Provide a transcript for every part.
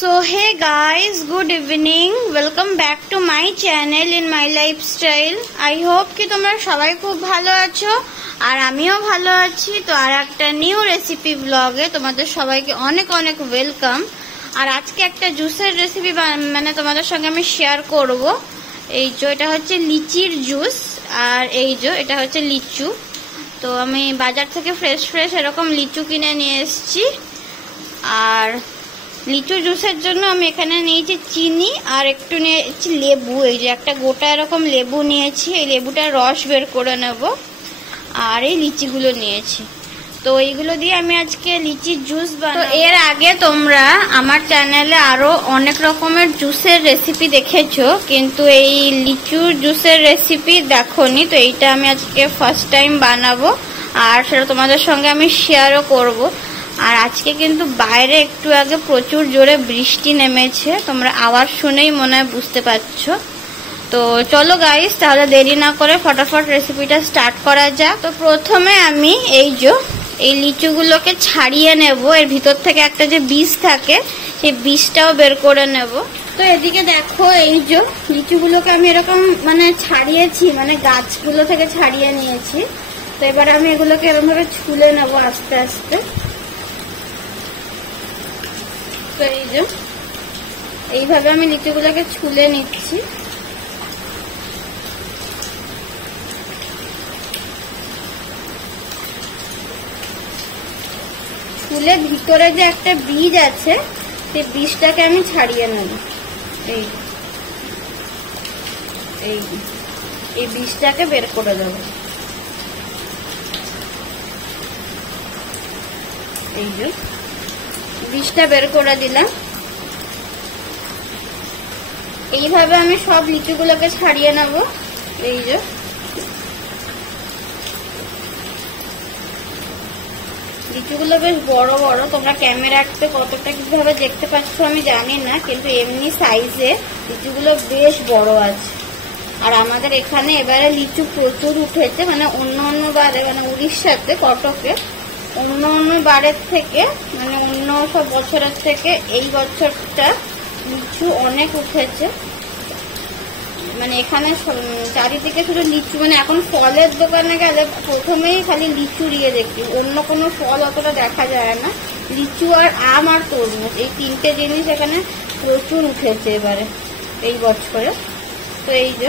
So hey guys, good evening. Welcome back to my channel in my lifestyle. I hope कि তোমরা সবাই খুব ভালো আছো আর আমিও ভালো আছি। তো আর একটা নিউ রেসিপি ব্লগে তোমাদের সবাইকে অনেক অনেক ওয়েলকাম। আর আজকে একটা জুসের রেসিপি মানে তোমাদের সঙ্গে আমি শেয়ার করব। এই যে এটা হচ্ছে লিচির জুস আর এই যে এটা হচ্ছে লিচু। তো আমি বাজার থেকে ফ্রেশ এরকম লিচু কিনে নিয়ে এসেছি। আর লিচু জুসের জন্য আমি এখানে নিয়েছি চিনি আর একটু নিয়েছি লেবু। এই যে একটা গোটা এরকম লেবু নিয়েছি, এই লেবুটার রস বের করে নেব। আর এই লিচিগুলো নিয়েছি, তো এইগুলো দিয়ে আমি আজকে লিচির জুস বানাবো। তো এর আগে তোমরা আমার চ্যানেলে আরো অনেক রকমের জুসের রেসিপি দেখেছো, কিন্তু এই লিচুর জুসের রেসিপি দেখোনি। তো এইটা আমি আজকে ফার্স্ট টাইম বানাবো আর সেটা তোমাদের সঙ্গে আমি শেয়ারও করব। আর আজকে কিন্তু বাইরে একটু আগে প্রচুর জোরে বৃষ্টি নেমেছে, তোমরা আওয়াজ শুনেই মনে হয় বুঝতে পারছো। তো চলো গাইস, তাহলে দেরি না করে ফটাফট রেসিপিটা স্টার্ট করা যাক। তো প্রথমে আমি এই লিচুগুলোকে ছাড়িয়ে নেব। এর ভিতর থেকে একটা যে বীজ থাকে সেই বীজটাও বের করে নেব। তো এদিকে দেখো, এই যে লিচুগুলোকে আমি এরকম মানে ছাড়িয়েছি, মানে গাছগুলো থেকে ছাড়িয়ে নিয়েছি। তো এবার আমি এগুলোকে এরকম ভাবে ছুলে নেব আস্তে আস্তে। তো এই যে এইভাবে আমি লিচুগুলোকে ছুলে নিচ্ছি। ফুলের ভিতরে যে একটা বীজ আছে সেই বীজটাকে আমি ছাড়িয়ে নেব। এই বীজটাকে বের করে দেব। এই যে বীজটা বের করে দিলাম। এইভাবে আমি সব লিচুগুলোকে ছাড়িয়ে নেব। এই যে লিচুগুলো বেশ বড় বড়, তোমরা ক্যামেরাতে কতটা কিভাবে দেখতে পাচ্ছ আমি জানি না, কিন্তু এমনি সাইজে লিচুগুলো বেশ বড় আছে। আর আমাদের এখানে এবারে লিচু প্রচুর উঠেছে, মানে অন্য বারে, মানে উড়িষ্যাতে কটকে অন্য বারের থেকে, মানে অন্য সব বছরের থেকে এই বছরটা লিচু অনেক উঠেছে। মানে এখানে চারিদিকে শুধু লিচু, মানে এখন ফলের দোকানে গেলে প্রথমেই খালি লিচু দিয়ে দেখি, অন্য কোনো ফল অতটা দেখা যায় না। লিচু আর আম আর তরমুজ, এই তিনটে জিনিস এখানে প্রচুর উঠেছে এবারে এই বছরে। তো এই যে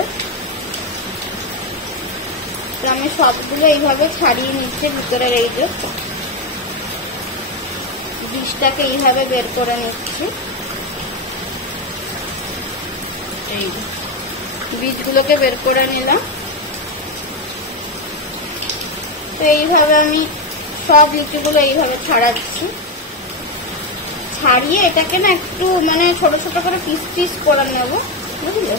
আমি সবগুলো এইভাবে ছাড়িয়ে নিচ্ছি। ভিতরের এই যে বীজটাকে এইভাবে বের করে নিচ্ছি। এই বীজগুলোকে বের করে নিলাম। তো এইভাবে আমি সব লিচুগুলো এইভাবে ছাড়াচ্ছি। ছাড়িয়ে এটাকে না একটু মানে ছোট ছোট করে পিস করে নেব, বুঝলে?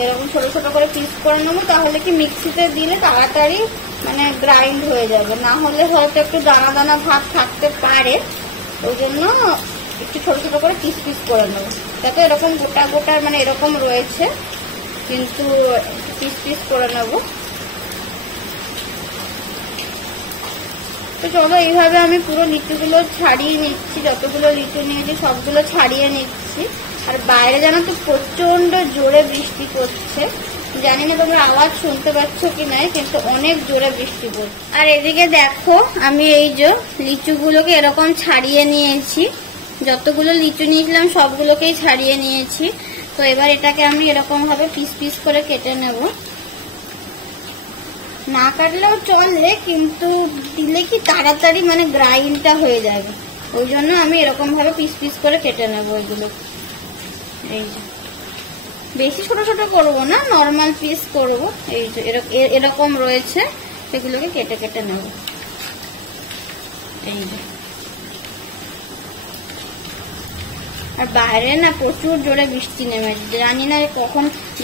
এরকম ছোট ছোট করে পিস করে নেবো, তাহলে কি মিক্সিতে দিলে তাড়াতাড়ি মানে গ্রাইন্ড হয়ে যাবে। না হলে হয়তো একটু দানা দানা ভাগ থাকতে পারে, ওই জন্য একটু ছোট ছোট করে পিস করে নেব। যাতে এরকম গোটা মানে এরকম রয়েছে, কিন্তু পিস করে নেব। তো চলো এইভাবে আমি পুরো লিচুগুলো ছাড়িয়ে নিচ্ছি, যতগুলো লিচু নিয়েছি সবগুলো ছাড়িয়ে নিচ্ছি। আর বাইরে জানো তো প্রচন্ড জোরে বৃষ্টি পড়ছে, জানি না তোমরা আওয়াজ শুনতে পাচ্ছ কি নাই, কিন্তু অনেক জোরে বৃষ্টি পড়ছে। আর এদিকে দেখো, আমি এই যে লিচুগুলোকে এরকম ছাড়িয়ে নিয়েছি, যতগুলো লিচু নিয়েছিলাম সবগুলোকেই ছাড়িয়ে নিয়েছি। তো এবার এটাকে আমি এরকম ভাবে পিস করে কেটে নেব। না কাটলেও চলে, কিন্তু দিলে কি তাড়াতাড়ি মানে গ্রাইন্ডটা হয়ে যাবে, ওই জন্য আমি এরকম ভাবে পিস করে কেটে নেব এগুলো। এই যে বেশি ছোট ছোট করবো না, নর্মাল পিস করব। এই যে এরকম রয়েছে, সেগুলোকে কেটে নেব। এই যে আর বাইরে না প্রচুর জোরে বৃষ্টি নেমেছে, জানি না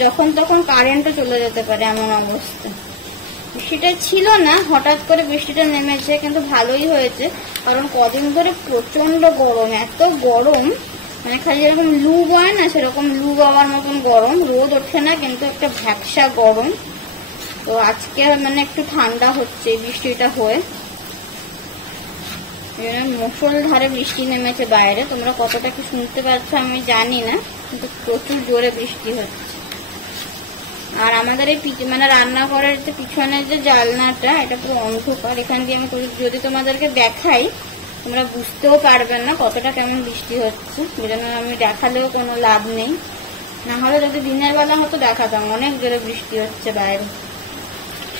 যখন তখন কারেন্টও চলে যেতে পারে এমন অবস্থা। বৃষ্টিটা ছিল না, হঠাৎ করে বৃষ্টিটা নেমেছে, কিন্তু ভালোই হয়েছে, কারণ কদিন ধরে প্রচন্ড গরম, এত গরম মানে খালি যেরকম লু বয় না সেরকম লু বাবার মতন গরম। রোদ ওঠে না, কিন্তু একটা ভ্যাপসা গরম। তো আজকে মানে একটু ঠান্ডা হচ্ছে বৃষ্টিটা হয়ে। মুষলধারে বৃষ্টি নেমেছে বাইরে, তোমরা কতটা কি শুনতে পাচ্ছ আমি জানি না, কিন্তু প্রচুর জোরে বৃষ্টি হচ্ছে। আর আমাদের এই মানে রান্নাঘরের যে পিছনের যে জানলাটা, এটা পুরো অন্ধকার। এখান দিয়ে আমি যদি তোমাদেরকে দেখাই তোমরা বুঝতেও পারবেন না কতটা কেমন বৃষ্টি হচ্ছে, যেন আমি দেখালেও কোনো লাভ নেই। না হলে যদি দিনের বেলা হতো দেখাতাম, অনেক জোরে বৃষ্টি হচ্ছে বাইরে।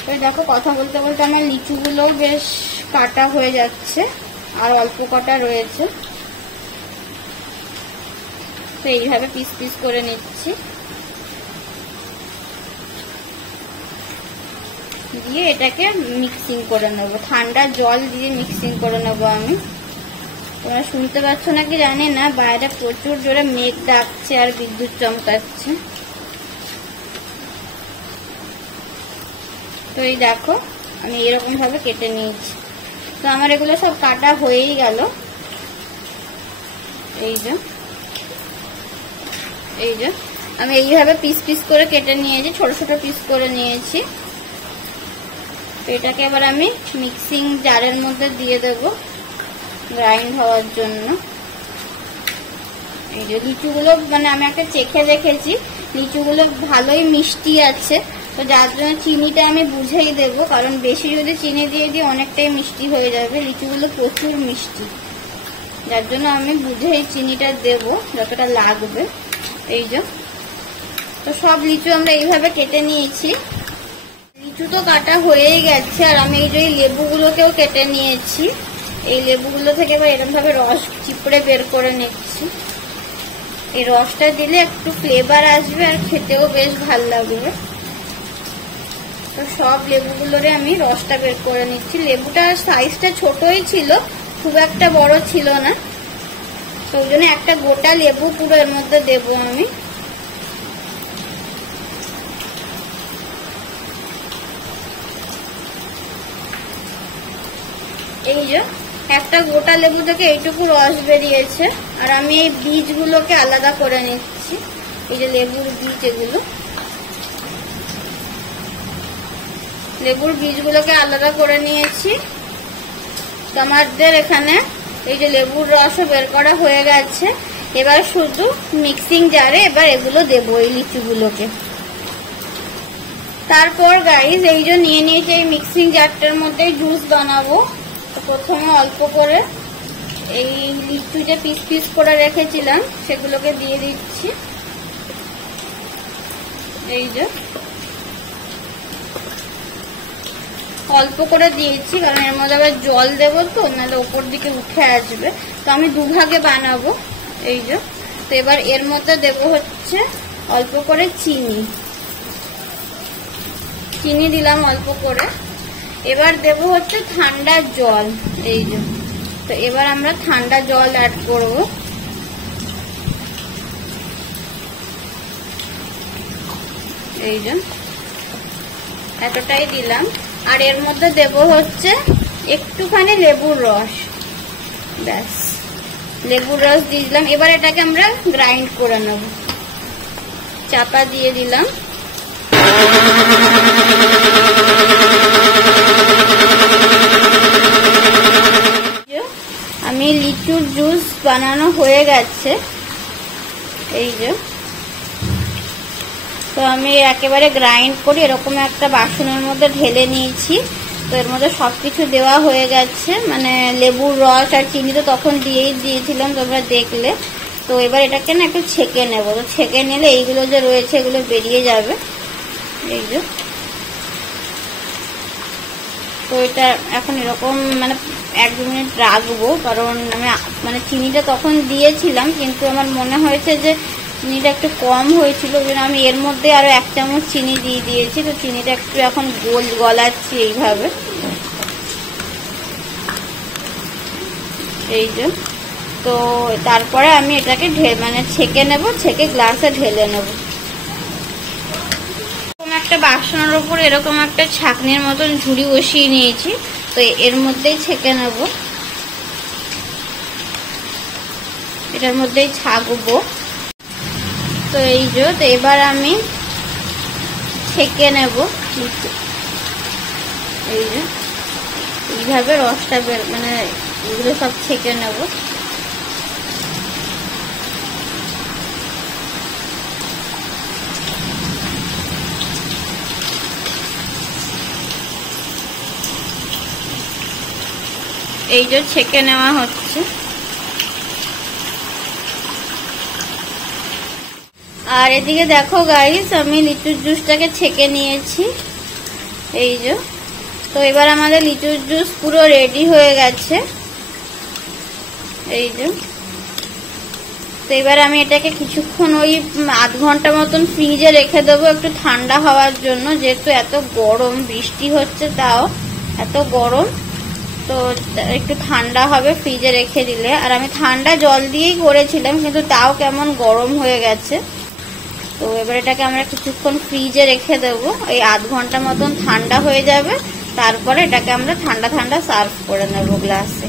তো দেখো কথা বলতে বলতে আমার লিচুগুলো বেশ কাটা হয়ে যাচ্ছে, আর অল্প কাটা রয়েছে। তো এইভাবে পিস পিস করে নিচ্ছি, দিয়ে এটাকে মিক্সিং করে নেব। ঠান্ডা জল দিয়ে মিক্সিং করে নেব আমি। তোমরা শুনতে পাচ্ছ নাকি জানি না, বাইরে প্রচুর জোরে মেঘ ডাকছে আর বিদ্যুৎ চমকাচ্ছে। তো এই দেখো আমি এরকম ভাবে কেটে নিয়েছি। তো আমার এগুলো সব কাটা হয়েই গেল। এই যে আমি এইভাবে পিস পিস করে কেটে নিয়েছি, ছোট ছোট পিস করে নিয়েছি। তো এটাকে এবার আমি মিক্সিং জারের মধ্যে দিয়ে দেব গ্রাইন্ড হওয়ার জন্য। এই যে লিচুগুলো মানে আমি একটা চেখে দেখেছি, লিচুগুলো ভালোই মিষ্টি আছে। তো যার জন্য চিনিটা আমি বুঝেই দেবো, কারণ বেশি যদি চিনি দিয়ে দিই অনেকটাই মিষ্টি হয়ে যাবে। লিচুগুলো প্রচুর মিষ্টি, যার জন্য আমি বুঝেই চিনিটা দেব যতটা লাগবে। এই যে তো সব লিচু আমরা এইভাবে কেটে নিয়েছি। লিচু তো কাটা হয়েই গেছে, আর আমি এই যে লেবুগুলোকেও কেটে নিয়েছি। এই লেবুগুলো থেকে এবার এরকম ভাবে রস চিপড়ে বের করে নিচ্ছি। এই রসটা দিলে একটু ফ্লেভার আসবে আর খেতেও বেশ ভালো লাগবে। তো সব লেবুগুলোরে আমি রসটা বের করে নিচ্ছি। লেবুটার সাইজটা ছোটই ছিল, খুব একটা বড় ছিল না। তো ওই জন্য একটা গোটা লেবু পুরো এর মধ্যে দেবো আমি। এই যে একটা গোটা লেবু থেকে এইটুকু রস বেরিয়েছে, আর আমি এই বীজগুলোকে আলাদা করে নিচ্ছি। এই যে লেবুর বীজ, এগুলো লেবুর বীজগুলোকে আলাদা করে নিয়েছি। তো আমাদের এখানে এই যে লেবুর রসও বের করা হয়ে গেছে। এবার শুধু মিক্সিং জারে এবার এগুলো দেবো, এই লিচুগুলোকে। তারপর গাইস এই যে নিয়ে নিয়েছি এই মিক্সিং জারটার মধ্যে জুস বানাবো। তো প্রথমে অল্প করে এই লিচু যে পিস পিস করে রেখেছিলাম সেগুলোকে দিয়ে দিচ্ছি। এই যে অল্প করে দিয়েছি, কারণ এর মধ্যে আবার জল দেবো, তো নাহলে উপর দিকে উঠে আসবে। তো আমি দুভাগে বানাবো। এই যে তো এবার এর মধ্যে দেবো হচ্ছে অল্প করে চিনি। চিনি দিলাম অল্প করে। এবার দেবো হচ্ছে ঠান্ডা জল। এই যে তো এবার আমরা ঠান্ডা জল অ্যাড করব। এই যে এতটাই দিলাম। আর এর মধ্যে দেব হচ্ছে একটুখানি লেবুর রস। ব্যাস, লেবুর রস দিয়ে দিলাম। এবার এটাকে আমরা গ্রাইন্ড করে নেব। চাপা দিয়ে দিলাম। আমি লিচুর জুস বানানো হয়ে গেছে। এই যে তো আমি একেবারে গ্রাইন্ড করে এরকম একটা বাসনের মধ্যে ঢেলে নিয়েছি। তো এর মধ্যে সবকিছু দেওয়া হয়ে গেছে, মানে লেবুর রস আর চিনি তো তখন দিয়েছিলাম, তোমরা দেখলে। তো এবার এটাকে না একটু ছেঁকে নেব। তো ছেঁকে নিলে এইগুলো যে রয়েছে এগুলো বেরিয়ে যাবে। এই যে তো এটা এখন এরকম মানে 1-2 মিনিট রাখবো, কারণ আমি মানে চিনিটা তখন দিয়েছিলাম, কিন্তু আমার মনে হয়েছে যে চিনিটা একটু কম হয়েছিল, ওই জন্য আমি এর মধ্যে আরো 1 চামচ চিনি দিয়ে দিয়েছি। তো চিনিটা একটু এখন গলাচ্ছি এইভাবে। এই যে তো তারপরে আমি এটাকে মানে ছেঁকে নেব, ছেঁকে গ্লাসে ঢেলে নেব। একটা বাসনের উপর এরকম একটা ছাঁকনির মতন ঝুড়ি বসিয়ে নিয়েছি। তো এর মধ্যেই ছেঁকে নেব, এটার মধ্যেই ছাঁকবো। তো এই যে তো এবার আমি ছেঁকে নেব। এই যে এইভাবে রসটা মানে এগুলো সব ছেঁকে নেব। এই যে ছেঁকে নেওয়া হচ্ছে। আর এদিকে দেখো গাইস, আমি লিচুর জুসটাকে ছেঁকে নিয়েছি। এই যে, তো এবার আমাদের লিচুর জুস পুরো রেডি হয়ে গেছে। এই যে, তো এবার আমি এটাকে কিছুক্ষণ ওই আধ ঘন্টা মতন ফ্রিজে রেখে দেবো একটু ঠান্ডা হওয়ার জন্য, যেহেতু এত গরম, বৃষ্টি হচ্ছে তাও এত গরম, তো একটু ঠান্ডা হবে ফ্রিজে রেখে দিলে। আর আমি ঠান্ডা জল দিয়েই করেছিলাম, কিন্তু তাও কেমন গরম হয়ে গেছে। তো এবার এটাকে আমরা কিছুক্ষণ ফ্রিজে রেখে দেবো, এই আধ ঘন্টা মতন ঠান্ডা হয়ে যাবে, তারপরে এটাকে আমরা ঠান্ডা ঠান্ডা সার্ভ করে নেবো গ্লাসে।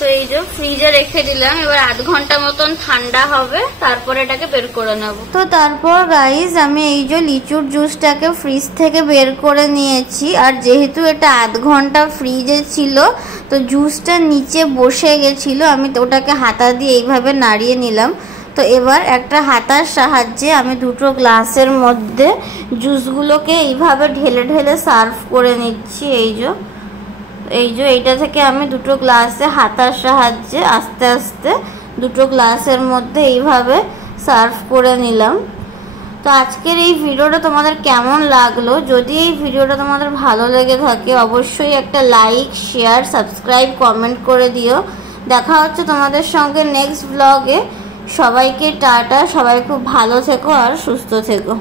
তো এই যে ফ্রিজে রেখে দিলাম, এবার আধ ঘন্টা মতন ঠান্ডা হবে, তারপরে এটাকে বের করে নেব। তো তারপর গাইস, আমি এই যে লিচুর জুসটাকে ফ্রিজ থেকে বের করে নিয়েছি। আর যেহেতু এটা আধ ঘন্টা ফ্রিজে ছিল, তো জুসটা নিচে বসে গেছিল, আমি ওটাকে হাতা দিয়ে এইভাবে নাড়িয়ে নিলাম। তো এবার একটা হাতার সাহায্যে আমি দুটো গ্লাসের মধ্যে জুসগুলোকে এইভাবে ঢেলে ঢেলে সার্ভ করে নিচ্ছি। এই যে এইটা থেকে আমি দুটো গ্লাসে হাতার সাহায্যে আস্তে আস্তে দুটো গ্লাসের মধ্যে এইভাবে সার্ভ করে নিলাম। তো আজকের এই ভিডিওটা তোমাদের কেমন লাগলো? যদি এই ভিডিওটা তোমাদের ভালো লেগে থাকে, অবশ্যই একটা লাইক, শেয়ার, সাবস্ক্রাইব, কমেন্ট করে দিও। দেখা হচ্ছে তোমাদের সঙ্গে নেক্সট ব্লগে। সবাইকে টাটা, সবাই খুব ভালো থেকো আর সুস্থ থেকো।